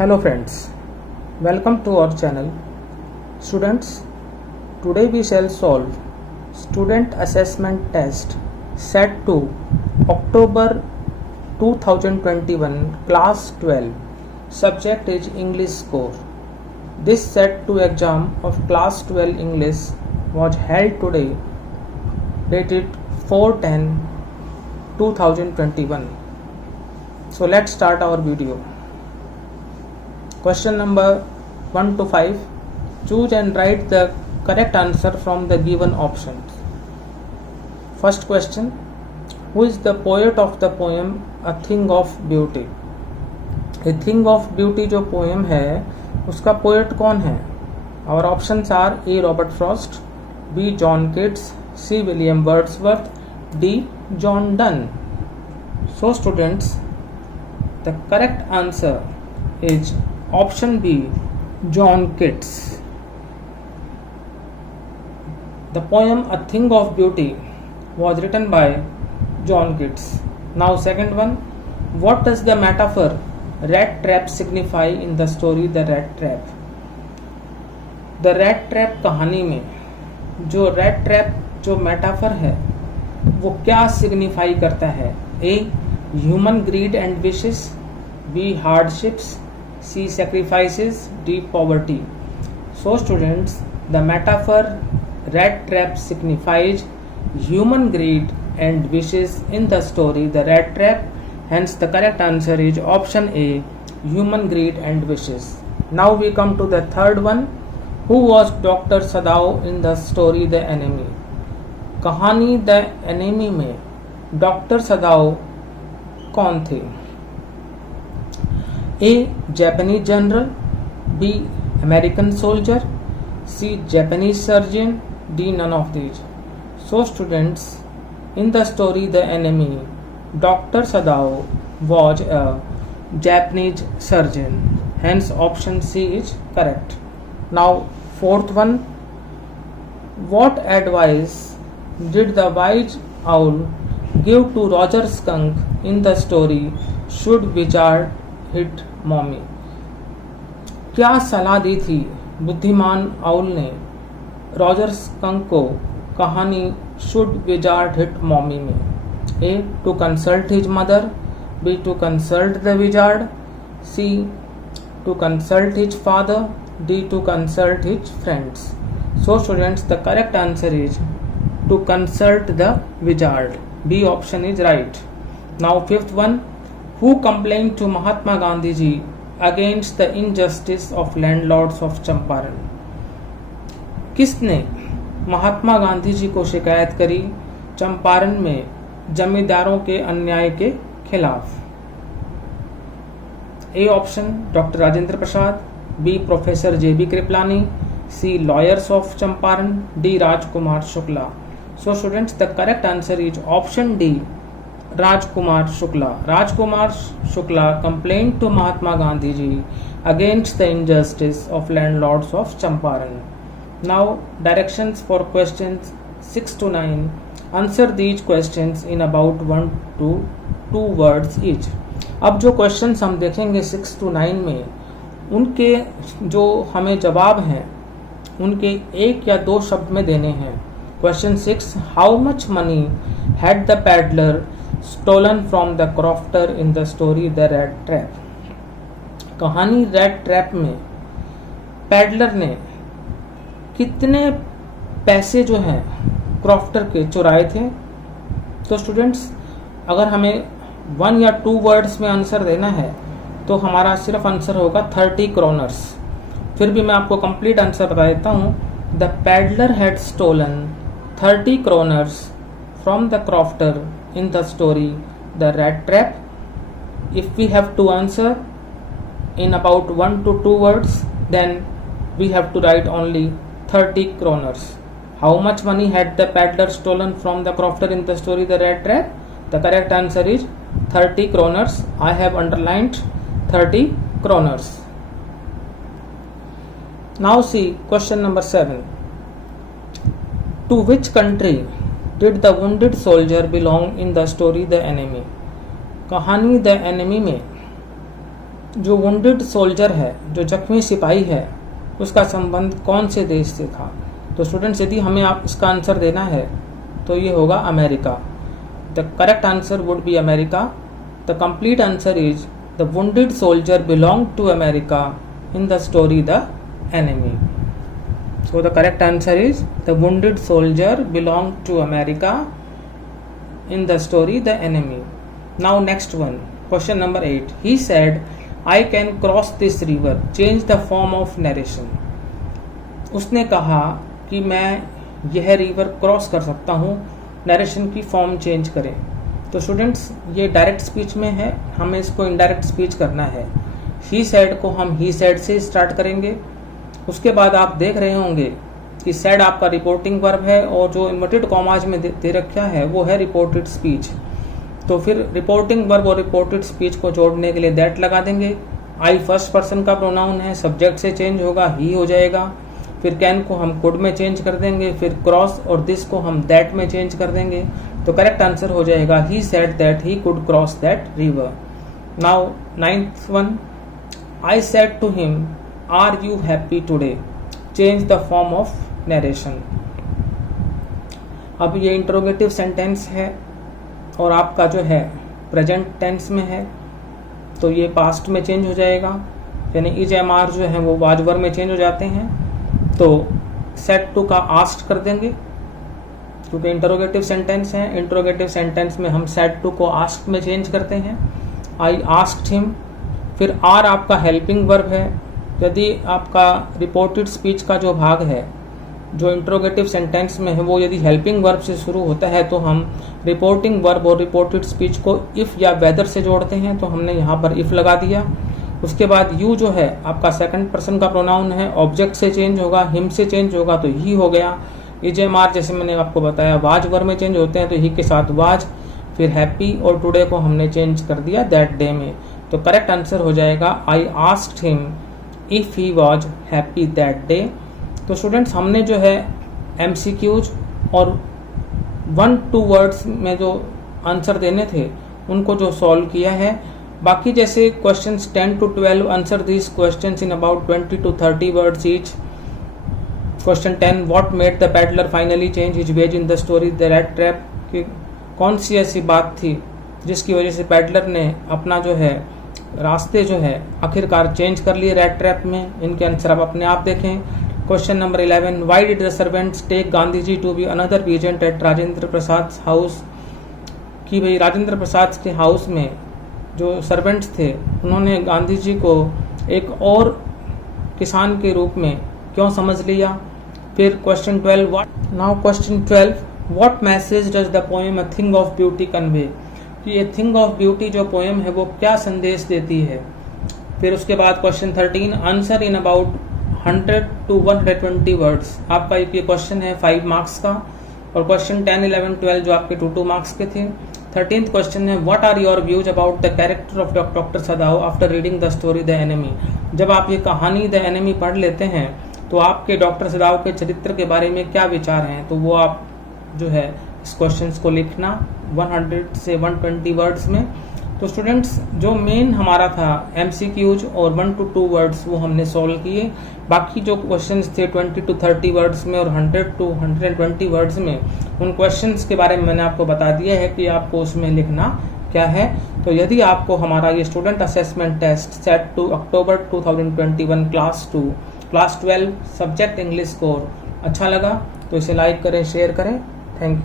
Hello friends, welcome to our channel. Students, today we shall solve Student Assessment Test Set 2 October 2021 Class 12. Subject is English Score. This Set 2 exam of Class 12 English was held today, dated 4/10/2021. So let's start our video. Question number 1 to 5. Choose and write the correct answer from the given options. First question. Who is the poet of the poem A Thing of Beauty? A Thing of Beauty जो poem है उसका poet कौन है? Our options are A. Robert Frost, B. John Keats, C. William Wordsworth, D. John Donne. So students, the correct answer is option B, John Keats. The poem A Thing of Beauty was written by John Keats. Now second one, what does the metaphor rat trap signify in the story The Rat Trap? The Rat Trap कहानी में जो rat trap जो metaphor है वो क्या signify करता है? A. Human greed and wishes, B. Hardships, C. Sacrifices, D. Poverty. So students, the metaphor rat trap signifies human greed and wishes in the story The Rat Trap. Hence the correct answer is option A, human greed and wishes. Now we come to the third one. Who was Dr. Sadao in the story The Enemy? कहानी The Enemy में doctor सदाओ कौन थे? A. Japanese general, B. American soldier, C. Japanese surgeon, D. None of these. So students, in the story The Enemy, Dr. Sadao was a Japanese surgeon. Hence option C is correct. Now fourth one, what advice did the wise owl give to Roger Skunk in the story Should Wizard Hit Mommy? क्या सलाह दी थी बुद्धिमान owl ने Roger skunk को कहानी should wizard hit mommy में? A. To consult his mother, B. To consult the wizard, C. To consult his father, D. To consult his friends. So students, the correct answer is to consult the wizard. B option is right. Now fifth one, who complained to Mahatma Gandhi ji against the injustice of landlords of Champaran? किसने महात्मा गांधी जी को शिकायत करी चंपारण में जमींदारों के अन्याय के खिलाफ? A option doctor Rajendra Prasad, B professor J B. Kripalani, C lawyers of Champaran, D Rajkumar Shukla. So students, the correct answer is option D, Rajkumar Shukla. Rajkumar Shukla complained to Mahatma Gandhi ji against the injustice of landlords of Champaran. Now directions for questions 6 to 9. Answer these questions in about 1 to 2 words each. अब जो questions हम देखेंगे 6 to 9 में, उनके जो हमें जवाब हैं उनके एक या दो शब्द में देने हैं. Question 6, how much money had the peddler stolen from the crofter in the story The Rat Trap? कहानी Rat Trap में पैडलर ने कितने पैसे जो हैं क्रॉफ्टर के चुराए थे? तो स्टूडेंट्स, अगर हमें 1 या 2 वर्ड्स में आंसर देना है तो हमारा सिर्फ आंसर होगा 30 क्रोनर्स. फिर भी मैं आपको कंप्लीट आंसर बता देता हूँ. The peddler had stolen 30 kroners from the crofter in the story The Rat Trap. If we have to answer in about 1 to 2 words, then we have to write only 30 kroners. How much money had the peddler stolen from the crofter in the story The Rat Trap? The correct answer is 30 kroners. I have underlined 30 kroners. Now see question number 7. To which country did the wounded soldier belong in the story The Enemy? कहानी The Enemy में जो wounded soldier है, जो जख्मी सिपाही है, उसका संबंध कौन से देश से था? तो स्टूडेंट्स यदि हमें आप इसका आंसर देना है तो ये होगा America. The correct answer would be America. The complete answer is the wounded soldier belong to America in the story the enemy. So the correct answer is the wounded soldier belonged to America in the story The Enemy. Now next one, question number 8. He said, I can cross this river. Change the form of narration. उसने कहा कि मैं यह river cross कर सकता हूँ, narration की form change करें। तो स्टूडेंट्स ये डायरेक्ट स्पीच में है, हमें इसको इनडायरेक्ट स्पीच करना है। ही सेड को हम ही सेड से स्टार्ट करेंगे। उसके बाद आप देख रहे होंगे कि सेड आपका रिपोर्टिंग वर्ब है और जो इन्वर्टेड कॉमाज में दे रखा है वो है रिपोर्टेड स्पीच। तो फिर रिपोर्टिंग वर्ब और रिपोर्टेड स्पीच को जोड़ने के लिए दैट लगा देंगे। आई फर्स्ट पर्सन का प्रोनाउन है, सब्जेक्ट से चेंज होगा, ही हो जाएगा। फिर कैन को हम कुड में चेंज कर देंगे, फिर क्रॉस और दिस को हम दैट में चेंज कर देंगे। तो करेक्ट आंसर हो जाएगा he said that he could cross that river. Now 9th one, I said to him Are you happy today? Change the form of narration. अब ये इंट्रोगेटिव सेंटेंस है और आपका जो है प्रेजेंट टेंस में है, तो ये पास्ट में चेंज हो जाएगा, यानी इज एम आर जो है वो वाज वर में चेंज हो जाते हैं। तो सेड टू का आस्क्ड कर देंगे क्योंकि इंट्रोगेटिव सेंटेंस है। इंट्रोगेटिव सेंटेंस में हम सेड टू को आस्क्ड में चेंज करते हैं, आई आस्क्ड हिम। फिर आर आपका हेल्पिंग वर्ब है। यदि आपका रिपोर्टेड स्पीच का जो भाग है जो इंट्रोगेटिव सेंटेंस में है वो यदि हेल्पिंग वर्ब से शुरू होता है तो हम रिपोर्टिंग वर्ब और रिपोर्टेड स्पीच को इफ़ या वेदर से जोड़ते हैं, तो हमने यहाँ पर इफ़ लगा दिया। उसके बाद यू जो है आपका सेकंड पर्सन का प्रोनाउन है, ऑब्जेक्ट से चेंज होगा, हिम से चेंज होगा तो ही हो गया। इज एम आर जैसे मैंने आपको बताया वाज वर्ब में चेंज होते हैं तो ही के साथ वाज। फिर हैप्पी और टुडे को हमने चेंज कर दिया दैट डे में। तो करेक्ट आंसर हो जाएगा I asked him if he was happy that day. तो स्टूडेंट्स हमने जो है MCQs और 1-2 वर्ड्स में जो आंसर देने थे उनको जो सॉल्व किया है। बाकी जैसे questions 10 to 12 answer this questions in about 20 to 30 words each. Question 10, what made the peddler finally change his ways in the story the rat trap. कि कौन सी ऐसी बात थी जिसकी वजह से पैडलर ने अपना जो है रास्ते जो है आखिरकार चेंज कर लिए रैट ट्रैप में। इनके आंसर आप अपने आप देखें। Question number 11, why did the servants take Gandhi ji to be another peasant at Rajendra Prasad house. कि भाई राजेंद्र प्रसाद के हाउस में जो सर्वेंट्स थे उन्होंने गांधी जी को एक और किसान के रूप में क्यों समझ लिया। फिर question 12, now question 12, what message does the poem a thing of beauty convey. कि ये थिंग ऑफ ब्यूटी जो पोएम है वो क्या संदेश देती है। फिर उसके बाद question 13, answer in about 100 to 120 words. आपका ये क्वेश्चन है 5 मार्क्स का। और क्वेश्चन 10, 11, 12 जो आपके 2-2 मार्क्स के थे। 13th क्वेश्चन है, what are your views about the character of doctor Sadao after reading the story the enemy. जब आप ये कहानी द एनिमी पढ़ लेते हैं तो आपके डॉक्टर सदाओ के चरित्र के बारे में क्या विचार हैं। तो वो आप जो है इस क्वेश्चंस को लिखना 100 से 120 वर्ड्स में। तो स्टूडेंट्स जो मेन हमारा था MCQs और 1 to 2 वर्ड्स वो हमने सॉल्व किए। बाकी जो क्वेश्चंस थे 20 to 30 वर्ड्स में और 100 to 120 वर्ड्स में, उन क्वेश्चंस के बारे में मैंने आपको बता दिया है कि आपको उसमें लिखना क्या है। तो यदि आपको हमारा ये student assessment test set two October 2021 class 2 class 12 subject English core अच्छा लगा तो इसे लाइक करें, शेयर करें। Thank you.